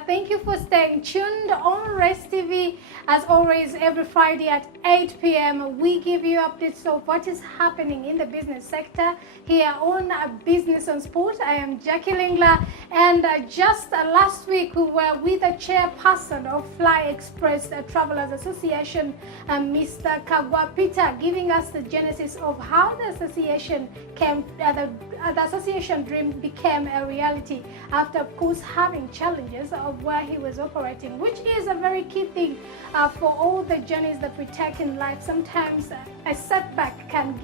Thank you for staying tuned on Race TV. As always, every Friday at 8 p.m. we give you updates of what is happening in the business sector here on Business on Sport. I am Jackie Lingla, and just last week we were with the chairperson of FLYEXPRESS Travelers Association, Mr. Kagwa Peter, giving us the genesis of how the association came, the association dream became a reality after, of course, having challenges of where he was operating, which is a very key thing for all the journeys that we take in life. Sometimes a setback can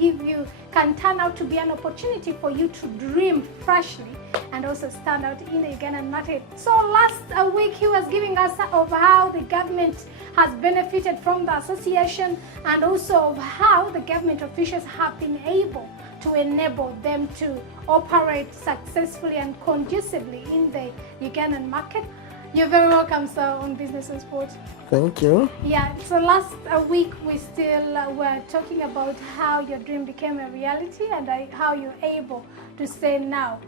turn out to be an opportunity for you to dream freshly and also stand out in the Ugandan market. So last week he was giving us of how the government has benefited from the association, and also of how the government officials have been able to enable them to operate successfully and conducively in the Ugandan market. You're very welcome, sir, on Business and Sport. Thank you. Yeah, so last week we still were talking about how your dream became a reality, and how you're able to say now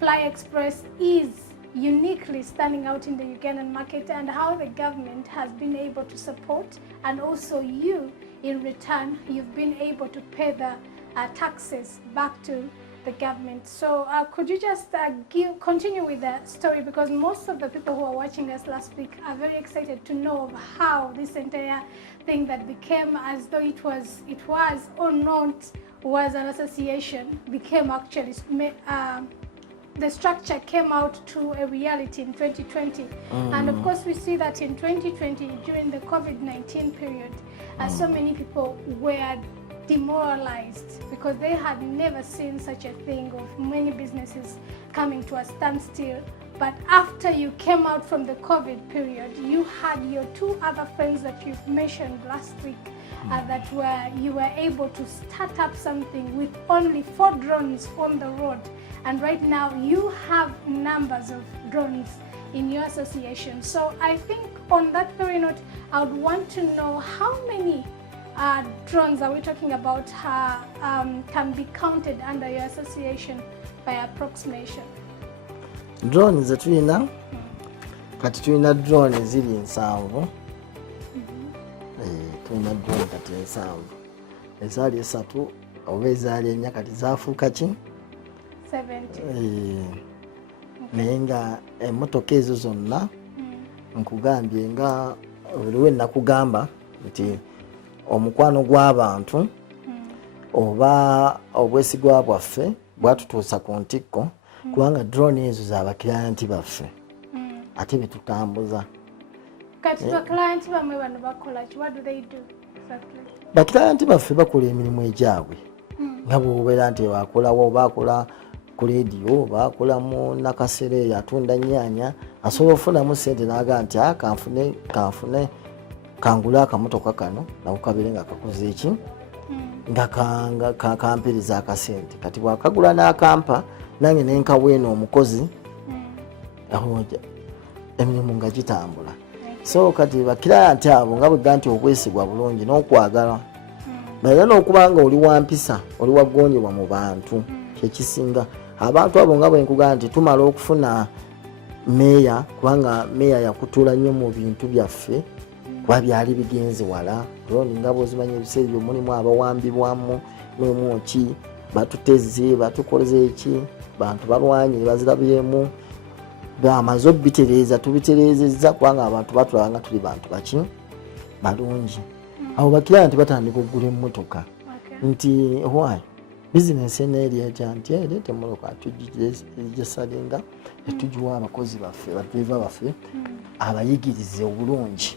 FLYEXPRESS is uniquely standing out in the Ugandan market, and how the government has been able to support, and also you in return you've been able to pay the taxes back to the government. So could you just continue with the story, because most of the people who are watching us last week are very excited to know of how this entire thing that became as though it was or not was an association became actually the structure came out to a reality in 2020. And of course we see that in 2020 during the COVID-19 period, so many people were demoralized because they had never seen such a thing of many businesses coming to a standstill. But after you came out from the COVID period, you had your two other friends that you've mentioned last week that you were able to start up something with only 4 drones on the road. And right now you have numbers of drones in your association. So I think on that very note, I would want to know how many drones are we talking about can be counted under your association by approximation? Drones that we know, kati tulina drone ziri 7. Tulina drone kati 7. Ezaali 3 oba ezaali 4 kati zaafuuka ki? 70. Naye nga emmotoka ezo zonna nkugambye nga buli nakugamba nti omukwano gw'abantu oba obwesigwa bwaffe bwatutuusa ku ntikko, kubanga drone ezo z'abakirayanti baffe ate betutambuza. Kati bakirayanti bamwe bano bakola ki? What do they do exactly? Bakirayanti baffe bakola emirimu egyabwe nga bw'obeera nti bakolawo, oba akola ku leediyo, oba akola mu nakasere atunda nnyaanya, asobola okufunamu ssente n'agamba nti kanfune kangula akamotoka kano nako kabeere nga kakoze eki nga kamperiza akasente. Kati bwakagula n'akampa nange nenkaweeno omukozi emirimu nga gitambula. So kati bakirayanti abo nga bwegga nti obwesigwa bulungi n'okwagala naye n'okuba nga oli wampisa, oli wagonjebwa mu bantu kyekisinga. Abantu abo nga bwe nkugamba nti tumala okufuna meeya, kubanga meeya yakutuula nnyo mu bintu byaffe kuba byali bigenze wala. Drone nga bw'ozimanyi ebiseera ebyo mulimu abawambibwamu, mulimu ki, batuteze, batukoze eki, bantu balwanye bazirabyemu, bamaze obitereeza tubitereezezza kubanga abantu batulaba nga tuli bantu baki balungi. Abo bakirayanti batandika okugula emmotoka nti why bizinesi eneeri etya nti leeta emmotoka tugisalinga etugiwa abakozi baffe, badriva baffe abayigirize obulungi.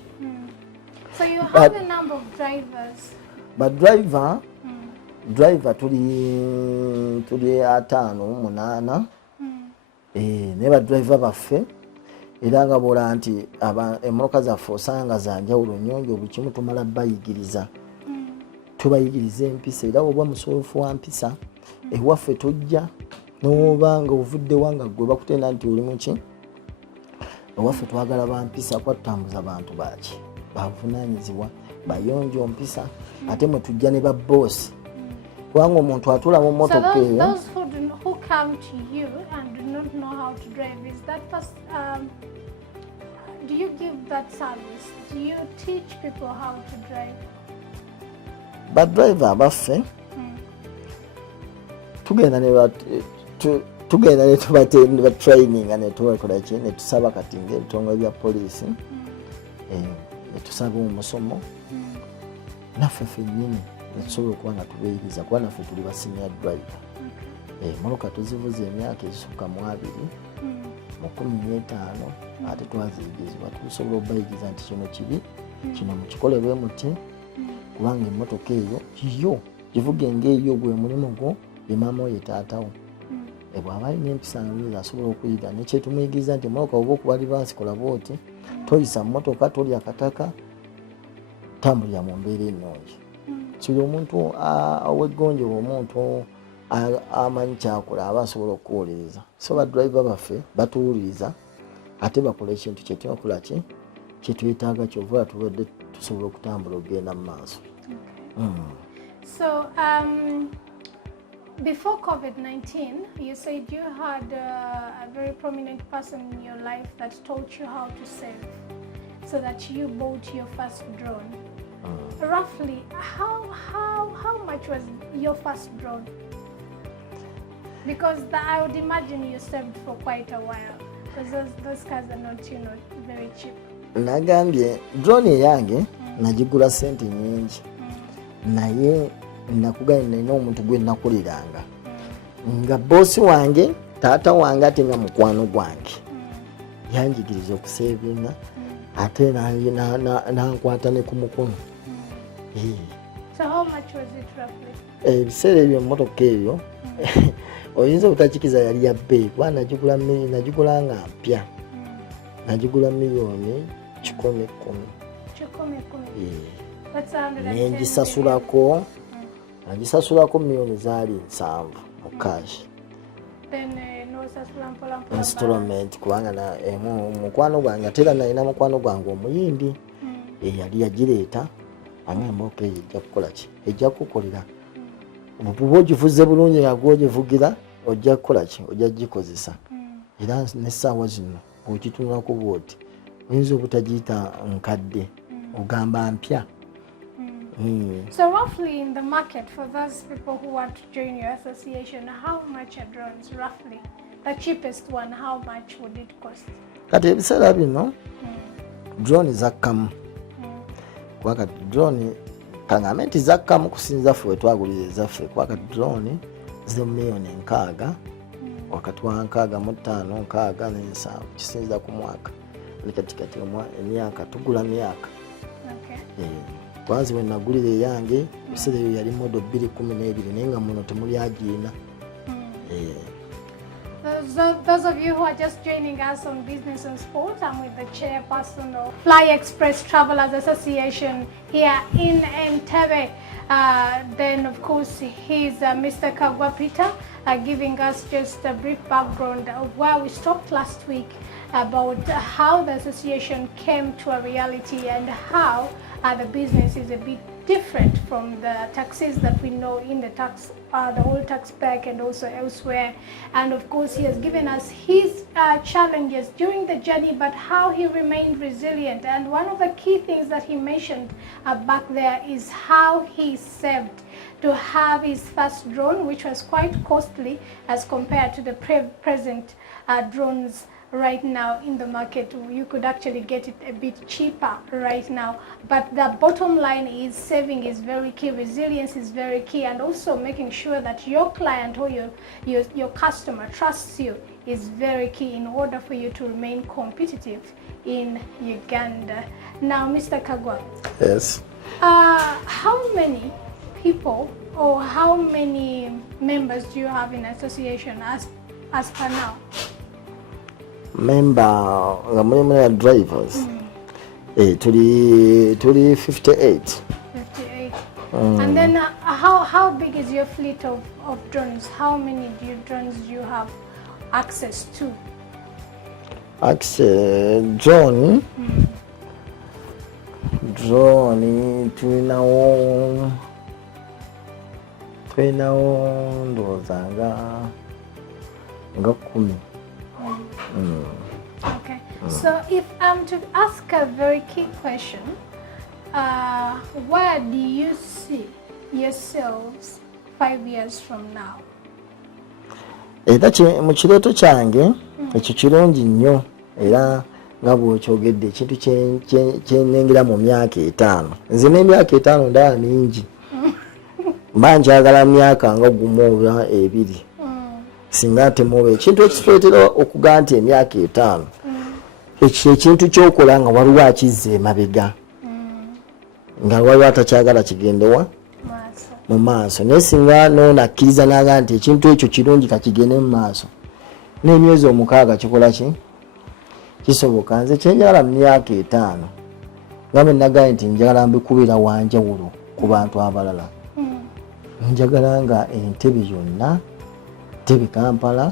So you have a number of drivers. But driver tuli 5-8 ne badriver baffe, era nga bola nti emmotoka zaffe osanga za njawulo nnyonjo, buli kimu tumala bayigiriza. Tubayigiriza empisa, era oba musoofu wa mpisa ewaffe tojja n'oba nga ovudde wanga gwe bakutenda nti oli muki, ewaffe twagala bampisa kuba tutambuza bantu baki bavunaanyizibwa bayonjo mpisa, ate mwe tujja ne babosi kubanga omuntu atula mu mmotoka eyo. Those who come to you and do not know how to drive, is that do you give that service? Do you teach people how to drive? Badriver abaffe tugenda ne tubatenda training ne tubakola ki ne tusaba kati ng'ebitongole bya poliisi ne tusaba omusomo naffe ffennyini ne tusobola okuba nga tubeeyiriza kuba naffe tuli ba senior driver. Mmotoka tuzivuza emyaka esukka mu 2 mu 15 ate twaziyigizibwa tusobola obayigiriza nti kino kibi kino mukikole bwe muti kubanga emmotoka eyo yo givuga ng'eyo gwe mulimu gwo ye maama oyo taatawo bw'aba alina empisa nziza asobola okuyiga nekyetumuyigiriza nti emmotoka oba okuba libansikola bwoti toyisa mmotoka tolya kataka tambulira mu mbeera ennungi. kiri omuntu ow'eggonjebwa omuntu amanyi kyakola aba asobola okuwuliriza. So badriver baffe batuwuliriza ate bakola ekintu kyetunakola ki kyetuyetaaga kyova tubadde tusobola okutambula okugenda mu maaso. So before COVID-19, you said you had a very prominent person in your life that taught you how to save, so that you bought your first drone. Roughly, how much was your first drone? Because I would imagine you saved for quite a while, because those cars are not, very cheap. Nagambye drone yange nagigula sente nyingi naye nakuganya nina omuntu gwe nakuliranga nga bosi wange taata wange ate nga mukwano gwange yanjigiriza okusevinga ate nankwata ne ku mukono. So how much was it roughly? Ebiseera ebyo emmotoka ebyo oyinza obutakikiza yali ya bbeeyi kuba nagigula nga mpya nagigula miliyoni 10. Nengisasulako miliyoni zaali 7 mu cash. Installment kubanga mukwano gwange ate era nalina mukwano gwange omuyimbi yali yagireeta agamba okay ejja kukola ki ejja kukolera obuba ogivuze bulungi nga gwogivugira ojja kukola ki ojja gikozesa era n'essaawa zino bw'okitunulako bwoti oyinza obutagiyita nkadde ogamba mpya. So roughly in the market, for those people who want to join your association, how much are drones roughly? The cheapest one, how much would it cost? Kati ebiseera bino drone zakkamu kuba kati drone kaŋŋambe nti zakkamu kusinza ffe we twagulira ezaffe kuba kati drone ziri miliyoni 6 wakati wa 65 67 kisinza ku mwaka kati emyaka tugula myaka. Kwanzi we nagulira eyange ebiseera eyo yali modo 2012 naye nga muno temuli agiina. Those of you who are just joining us on Business and Sport, I'm with the chairperson of FLYEXPRESS Travelers Association here in Entebbe. Then of course he's Mr. Kagwa Peter, giving us just a brief background of where we stopped last week about how the association came to a reality and how the business is a bit different from the taxes that we know in the old tax pack and also elsewhere. And of course he has given us his challenges during the journey, but how he remained resilient. And one of the key things that he mentioned back there is how he saved to have his first drone, which was quite costly as compared to the present drones right now in the market. You could actually get it a bit cheaper right now, but the bottom line is saving is very key, resilience is very key, and also making sure that your client or your customer trusts you is very key in order for you to remain competitive in Uganda. Now, Mr. Kagwa. Yes. How many people or how many members do you have in association as per now? Member nga mulimu ya drivers tuli 58. And then how big is your fleet of drones? How many drones do you have access to? Drone tulinawo ndowooza nga 10. Okay. So if I'm to ask a very key question, where do you see yourselves 5 years from now? Era mu kirooto kyange ekyo kirungi nnyo era nga bw'okyogedde ekintu kyenengera mu myaka 5. Nze n'emyaka 5 ndaba mingi. Mba njagala myaka nga gumu oba 2 singa temuba ekintu ekituleetera okugaa nti emyaka 5 ekyo ekintu kyokola nga waliwo akizza emabega nga waliwo atakyagala kigendewa mu maaso naye singa noonakkiriza naga nti ekintu ekyo kirungi kakigende mu maaso n'emyezi 6 kikola ki kisoboka. Nze kyenjagala mu myaka 5 nga bwe nagaye nti njagala mbikubira wanjawulo ku bantu abalala. Njagala nga Entebbe yonna Entebbe Kampala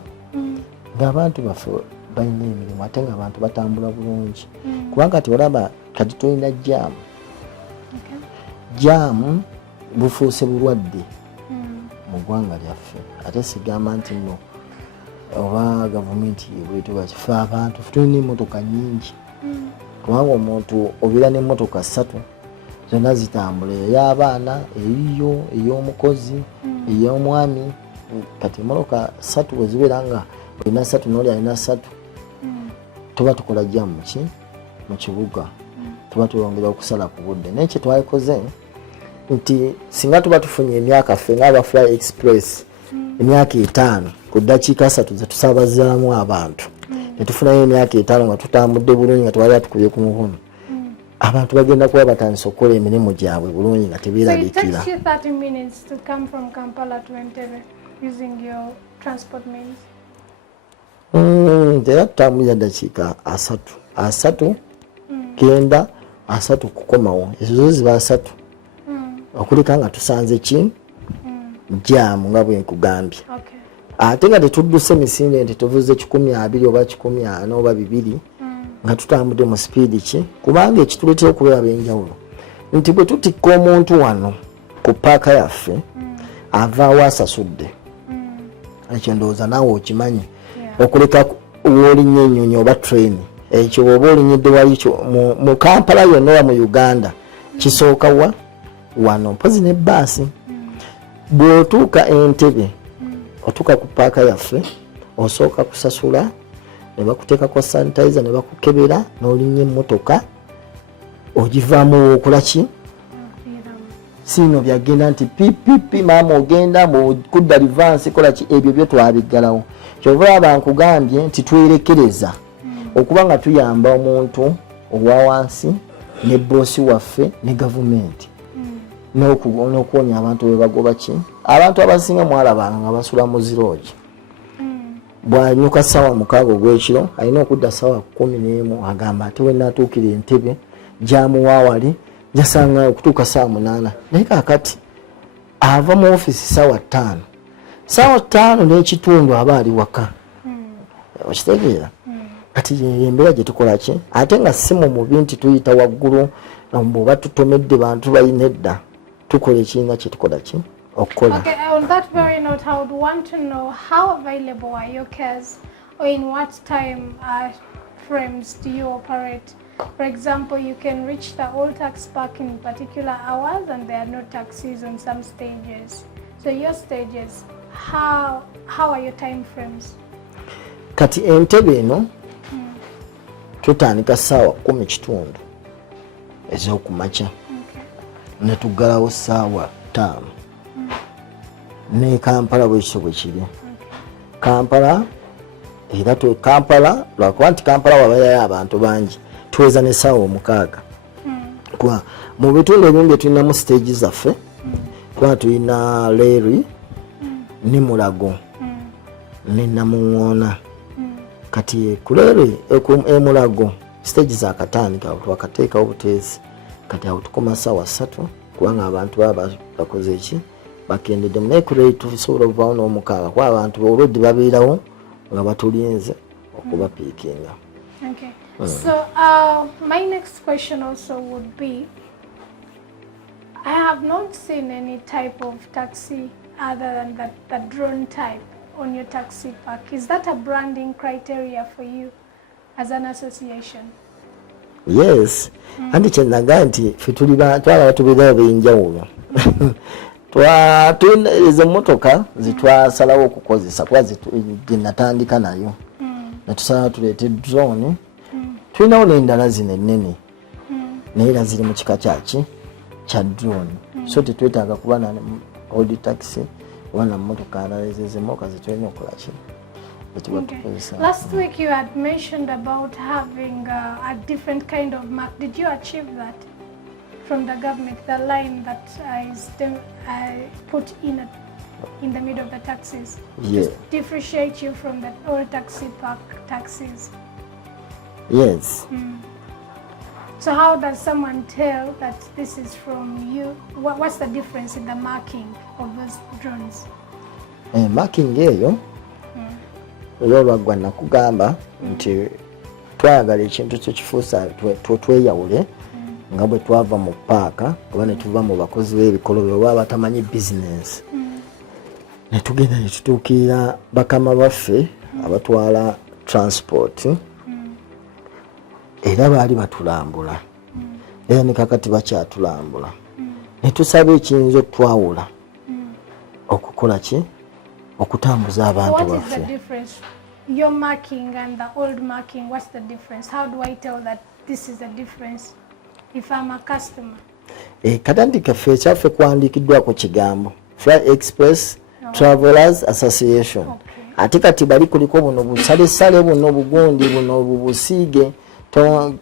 ng'abantu baffe balina emirimu ate ng'abantu batambula bulungi kubanga tiolaba kati tulina jaamu. Jaamu bufuuse bulwadde mu ggwanga lyaffe ate sigamba nti nno oba gavumenti bwetuba kife abantu tulina emmotoka nyingi kubanga omuntu obeera n'emmotoka 3 zonna zitambula ey'abaana eyiyo ey'omukozi ey'omwami kati emmotoka 3 bwe zibeera nga olina 3 n'oli alina 3 tuba tukola jaamu mu kibuga tuba tuyongera okusala ku budde naye kye twalikoze nti singa tuba tufunye emyaka ffe ng'aba Fly Express emyaka 5 ku ddakiika 3 ze tusaabazaamu abantu ne tufunayo emyaka 5 nga tutambudde bulungi nga twali atukubye ku mukono abantu bagenda kuba batandise okukola emirimu gyabwe bulungi nga tebeeraliikira. So it takes you 30 minutes to come from Kampala to Entebbe using your transport means? Era tutambulira ddakiika 3 genda 3 kukomawo ezo zo ziba 3 okuleka nga tusanze ki jaamu nga bwe nkugambye. Ate nga tetudduse misinde nti tuvuze 120 oba 140 oba 200 nga tutambudde mu sipiidi ki kubanga ekituleetera okubeera ab'enjawulo nti bwe tutikka omuntu wano ku paaka yaffe avaawo asasudde ekyo ndowooza naawe okimanyi okuleka w'olinnye ennyonyi oba train ekyo oba olinyidde wali mu Kampala yonna oba mu Uganda kisooka wano mpozi ne bbaasi bw'otuuka Entebbe otuuka ku paaka yaffe osooka kusasula ne bakuteekako sanitizer ne bakukebera n'olinnye emmotoka ogivaamu okola ki siino byagenda nti pipipi maama ogenda kudda rivansi kola ki ebyo byo twabiggalawo kyova bankugambye nti twerekereza okuba nga tuyamba omuntu owa wansi ne boosi waffe ne gavumenti n'okuwonya abantu bwe bagoba ki abantu abasinga mwalabanga nga basula mu ziroogi bwanyuka ssaawa 6 ogw'ekiro alina okudda ssaawa 11 agamba ate we naatuukira Entebbe jaamu waawali jasanga okutuuka ssaawa 8 naye kaakati ava mu ofiisi ssaawa 5 n'ekitundu aba ali waka okitegeera kati embeera gye tukola ki ate nga si mu mubi nti tuyita waggulu bw'oba tutomedde bantu balina edda tukola ekiringa kye tukola ki okukola. Okay, on that very note, I would want to know how available are your cars or in what time frames do you operate? For example, you can reach the old tax park in particular hours and there are no taxis on some stages. So your stages, how are your time frames? Kati Entebbe eno tutandika ssaawa 10 ez'okumakya ne tuggalawo ssaawa 5 ne Kampala bwekityo bwe kiri. Kampala era Kampala lwakuba nti Kampala wabayo abantu bangi tuweza ne ssaawa 6 kuba mu bitundu ebimu bye tulinamu stage zaffe kuba tulina Leri ne Mulago ne Namuŋŋoona kati ku Leri Mulago stage zakatandika twakateekawo buteezi kati awo tukoma ssaawa 3 kubanga abantu baba bakoze eki bakendedde naye ku Leri tusobola okuvaawo n'omukaaga kuba abantu olwedde babeerawo nga batulinze okubapiikinga. Okay. So my next question also would be, I have not seen any type of taxi other than that drone type on your taxi park. Is that a branding criteria for you? as an association. Yes. Andi kyenaga nti ffe tuli twala batubira ab'enjawulo. Izo emmotoka zitwasalawo okukozesa kuba zinatandika nayo. Netusalawo tuleete drone. Tulinawo n'endala zino ennene. Naye era ziri mu kika kya drone. So tetwetaaga kuba na old taxi oba na mmotoka ndala ez'emmotoka zitulina okukola ki. Last week you had mentioned about having a different kind of mark. Did you achieve that from the government? The line that is put in the middle of the taxis, yeah, to differentiate you from the old taxi park taxis. Yes. So how does someone tell that this is from you? What's the difference in the marking of those drones? Marking eyo olwolwaggwa nakugamba nti twayagala ekintu kyekifuusa tweyawule nga bwe twava mu paaka oba ne tuva mu bakozi b'ebikolobero oba batamanyi bizinensi ne tugenda ne tutuukirira bakama baffe abatwala transport era baali batulambula era ne kakati bakyatulambula ne tusaba ekiyinza okutwawula okukola ki okutambuza abantu baffe. What is the difference? Your marking and the old marking, what's the difference? How do I tell that this is the difference if I'm a customer? Katandika ffe ekyaffe kuwandiikiddwako kigambo FLYEXPRESS Travelers Association. Ate kati bali kuliko buno busalesale buno bugundi buno bubusiige so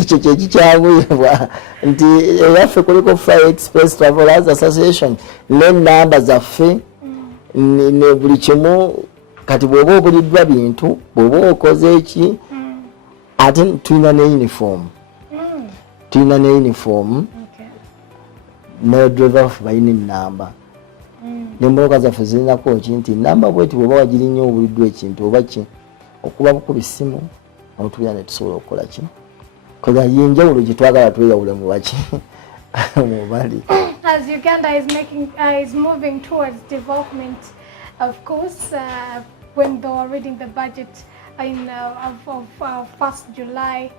ekyo kyekikyabuyibwa nti eyaffe kuliko FLYEXPRESS Travelers Association n'ennamba zaffe ne buli kimu kati bw'oba obuliddwa bintu bw'oba okoze eki ate tulina ne uniform ne driver waffe balina ennamba n'emmotoka zaffe zirinako ki nti nnamba bweti bw'oba wagirinnyo obuliddwa ekintu oba ki okuba bukuba essimu tubira ne tusobola okukola ki kola yenjawulo gye twagala tweyawule mu baki mu bali. As Uganda is moving towards development, of course, when they were reading the budget of 1st July,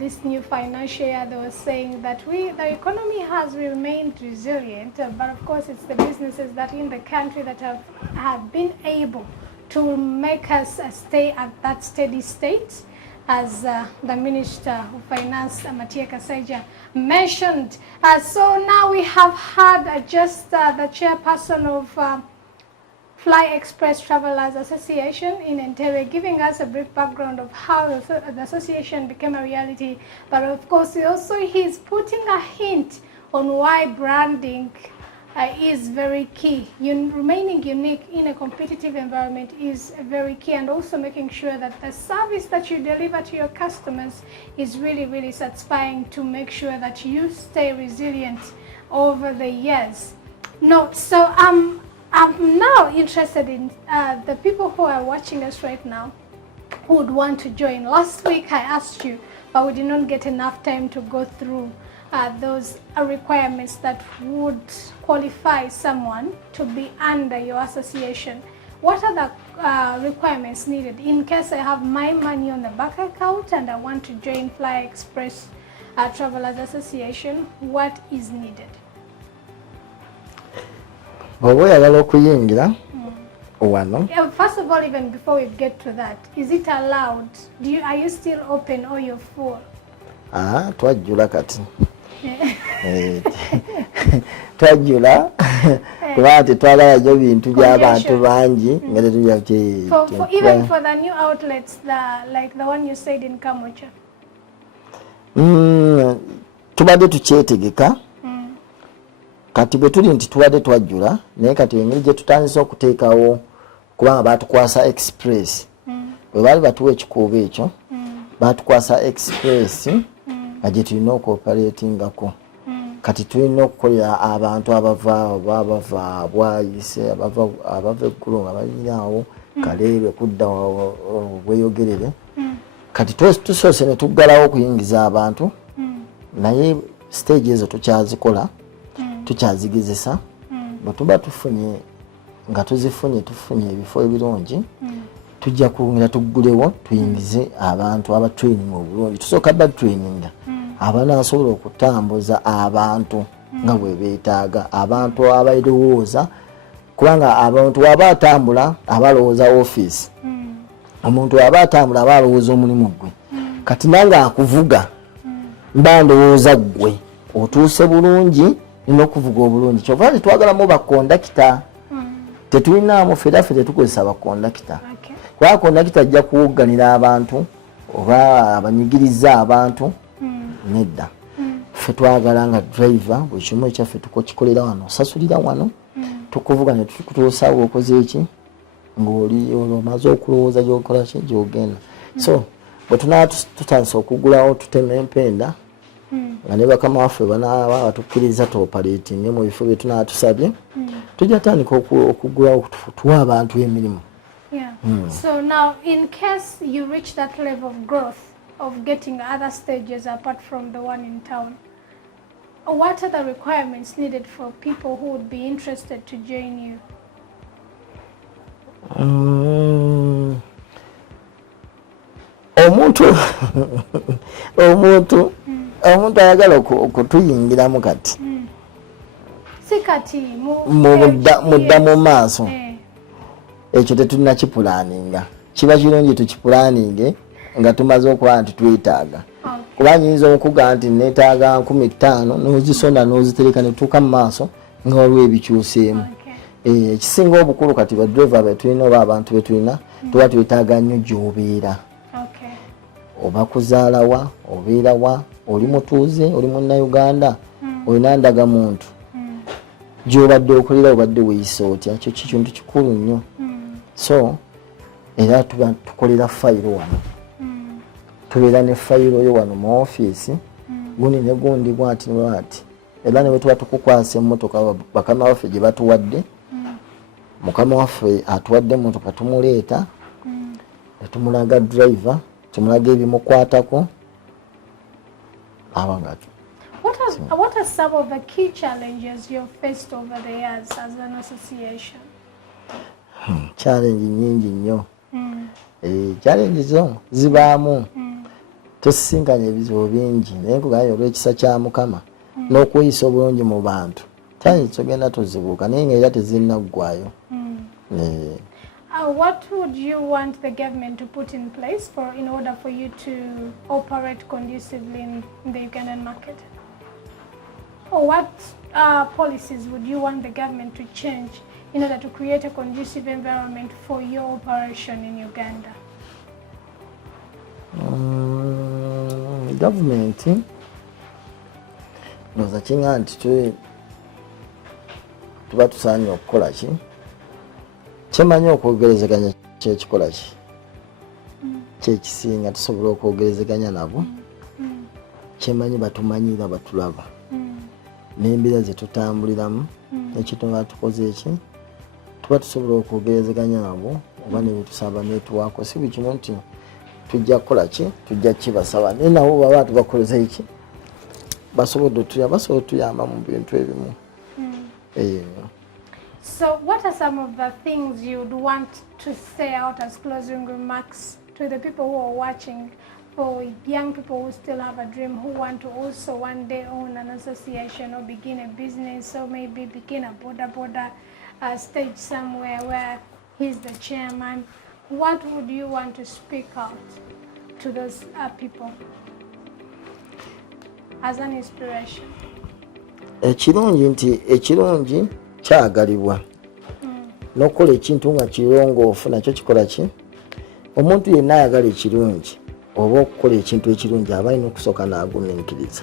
this new financial year, they were saying that the economy has remained resilient, but of course it's the businesses that in the country that have been able to make us stay at that steady state, as the Minister of Finance, Matia Kasaija, mentioned. So now we have had just the chairperson of FLYEXPRESS Travelers Association in Entebbe, giving us a brief background of how the association became a reality. But of course, he's putting a hint on why branding is very key. Remaining unique in a competitive environment is very key, and also making sure that the service that you deliver to your customers is really, really satisfying to make sure that you stay resilient over the years. So I'm now interested in the people who are watching us right now who would want to join. Last week I asked you, but we did not get enough time to go through those requirements that would qualify someone to be under your association. What are the requirements needed in case I have my money on the bank account and I want to join FLYEXPRESS Travelers Association? What is needed? First of all, even before we get to that, is it allowed? Are you still open or you're full? Twajjula kati. Twajjula kuba tetwagala jo bintu by'abantu bangi nga tetujja even for the new outlets, like the one you said in Kamocha. Tubadde tukyetegeka kati bwe tuli nti tubadde twajjula naye kati engeri gye tutandise okuteekawo kubanga batukwasa express bwe baali batuwa ekikuubo ekyo batukwasa express nga gye tulina okuoperatingako kati tulina okukolera abantu abava Bwayise abava eggulu nga balinaawo Kaleerwe kudda Bweyogerere kati tusoose ne tuggalawo okuyingiza abantu naye stage ezo tukyazikola tukyazigezesa bwe tuba tufunye nga tufunye ebifo ebirungi tujja kwongera tuggulewo tuyingize abantu aba training obulungi tusooka ba training abanasobola okutambuza abantu nga bwe beetaaga abantu abalowooza kubanga abantu aba atambula abalowooza office omuntu aba atambula aba alowooza omulimu gwe kati nange akuvuga mba ndowooza gwe otuuse bulungi n'okuvuga obulungi kyova tetwagalamu bakondakita tetulinamu ffe tetukozesa bakondakita kuba kondakita ajja kuwugganira abantu oba abanyigiriza abantu nedda ffe twagala nga driver buli kimu ekyaffe tukikolera wano osasulira wano tukuvuga ne tukutuusawo okoze eki ng'oli omaze okulowooza gyokola ki gyogenda so bwe tunaba tutandisa okugulawo tutema empenda nga ne bakama waffe banaaba batukkiriza tuoperating mu bifo bye tunaba tusabye tujja tandika okugulawo tuwa abantu emirimu. So now in case you reach that level of growth of getting other stages apart from the one in town, what are the requirements needed for people who would be interested to join you? Omuntu ayagala okutuyingiramu kati sikati mudda mu maaso ekyo tetulina kipulaninga kiba kirungi tukipulaninge nga tumaze okuba nti twetaaga kuba nyinza okuga nti neetaaga 15,000 n'ozisonda n'ozitereka ne tuuka mu maaso nga waliwo ebikyuseemu ekisinga obukulu kati badriver betulina oba abantu betulina tuba twetaaga nnyo gy'obeera oba kuzaalawa obeerawa oli mutuuze oli munnayuganda olina ndagamuntu gy'obadde okolera obadde weeyisa otya ekyo kintu kikulu nnyo so era tuba tukolera fayiro wano tubeera ne fayiro yo wano mu ofiisi gundi ne gundi bwati bwati era ne bwe tuba tukukwasa emmotoka bakama waffe gye batuwadde mukama waffe atuwadde emmotoka tumuleeta ne tumulaga driver tumulaga ebimukwatako abangati. What are some of the key challenges you've faced over the years as an association? Challenge nyingi nnyo. Challenge zo zibaamu. Tusisinkanye ebizibu bingi naye kuganya olw'ekisa kya Mukama n'okweyisa obulungi mu bantu. Challenge tugenda tuzibuuka naye nga era tezinnaggwayo. What would you want the government to put in place in order for you to operate conducively in the Ugandan market? Or what policies would you want the government to change in order to create a conducive environment for your operation in Uganda? Government ndoza kinga nti tuba tusaanye okukola ki kyemanyi okwogerezeganya kyekikola ki kyekisinga tusobola okwogerezeganya nabo kyemanyi batumanyira batulaba n'embeera zetutambuliramu ekituba tukoze eki tuba tusobola okwogerezeganya nabo oba nebetusaba netuwaako si buli kimu nti tujja kukola ki tujja kibasaba naye nabo baba tubakoleza eki basobodde otuyamba mu bintu ebimu. So what are some of the things you would want to say out as closing remarks to the people who are watching, for young people who still have a dream, who want to also one day own an association or begin a business or maybe begin a border stage somewhere where he's the chairman? What would you want to speak out to those people as an inspiration? Ekirungi kyagalibwa n'okukola ekintu nga kirongoofu nakyo kikola ki omuntu yenna ayagala ekirungi oba okukola ekintu ekirungi aba alina okusooka n'agumiikiriza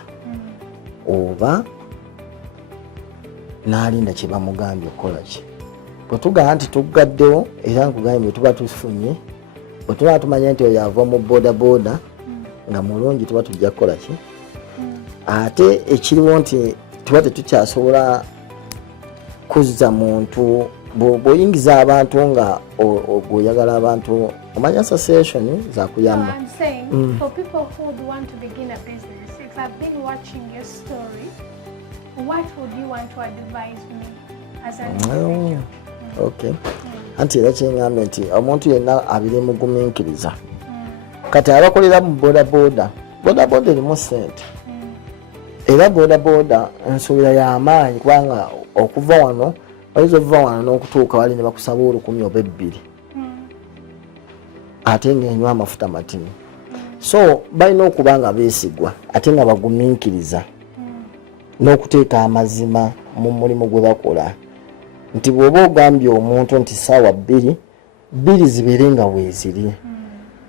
oba n'alinda kye bamugambye okukola ki bwe tugamba nti tuggaddewo era nkugambye bwe tuba tufunye bwe tuba tumanya nti oyo ava mu bodaboda nga mulungi tuba tujja kukola ki ate ekiriwo nti tuba tetukyasobola kuzza muntu bw'oyingiza abantu nga oyagala abantu omanya association zakuyamba. I'm saying for people who would want to begin a business, if I've been watching your story, what would you want to advise me as an individual? Okay. Anti era kyeŋŋambye nti omuntu yenna abire mugumiikiriza. Kati abakolera mu bodaboda erimu ssente. Era bodaboda ensuubira y'amaanyi kubanga okuva wano oyinza okuva wano n'okutuuka wali ne bakusaba 1,000 oba 2,000 ate ng'enywa amafuta matini. So balina okuba nga beesigwa ate nga bagumiikiriza n'okuteeka amazima mu mulimu gwe bakola. Nti bw'oba ogambye omuntu nti ssaawa 2 zibeere nga weeziri.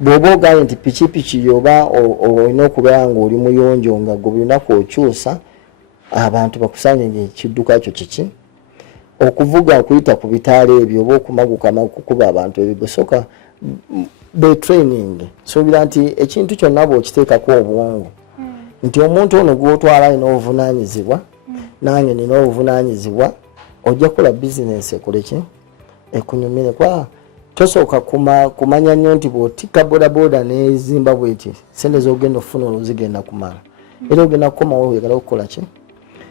Bw'oba ogambye nti pikipiki yoba olina okubeera ng'oli muyonjo nga gwe buli lunaku okyusa abantu bakusanye ng'ekidduka kyo kiki. Okuvuga okuyita ku bitaala ebyo oba okumaguka kukuba abantu ebigosoka betraining. Suubira nti ekintu kyonna bw'okiteekako obwongo nti omuntu ono gw'otwala alina obuvunaanyizibwa nange nina obuvunaanyizibwa ojja kukola bizinesi ekoleki ekunyumire kwa tosooka kumanya nnyo nti bw'otikka bodaboda n'ezimba bweti sente z'ogenda okufuna oluzigenda kumala era ogenda kukomawo oyagala okukola ki.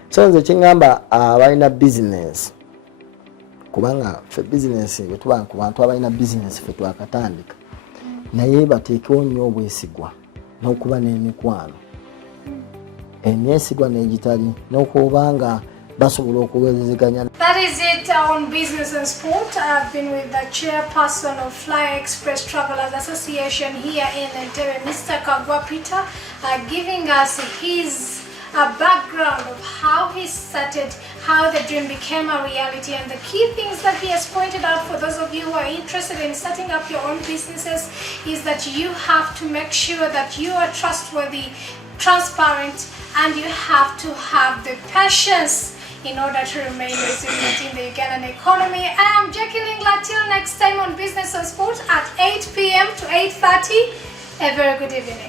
So nze kiŋŋamba abalina bizinesi kubanga ffe bizinesi bwe tuba ku bantu abalina bizinesi ffe twakatandika naye bateekewo nnyo obwesigwa n'okuba n'emikwano emyesigwa n'egitali n'okuba nga basobola okuwezezeganya. That is it on Business and Sport. I've been with the chairperson of FLYEXPRESS Travelers Association here in Entebbe, Mr. Kagwa Peter, giving us his background of how he started, how the dream became a reality, and the key things that he has pointed out for those of you who are interested in setting up your own businesses is that you have to make sure that you are trustworthy, transparent, and you have to have the patience in order to remain resilient in the Ugandan economy. I am Jackie Lingla. Till next time on Business and Sport at 8 p.m. to 8:30. A very good evening.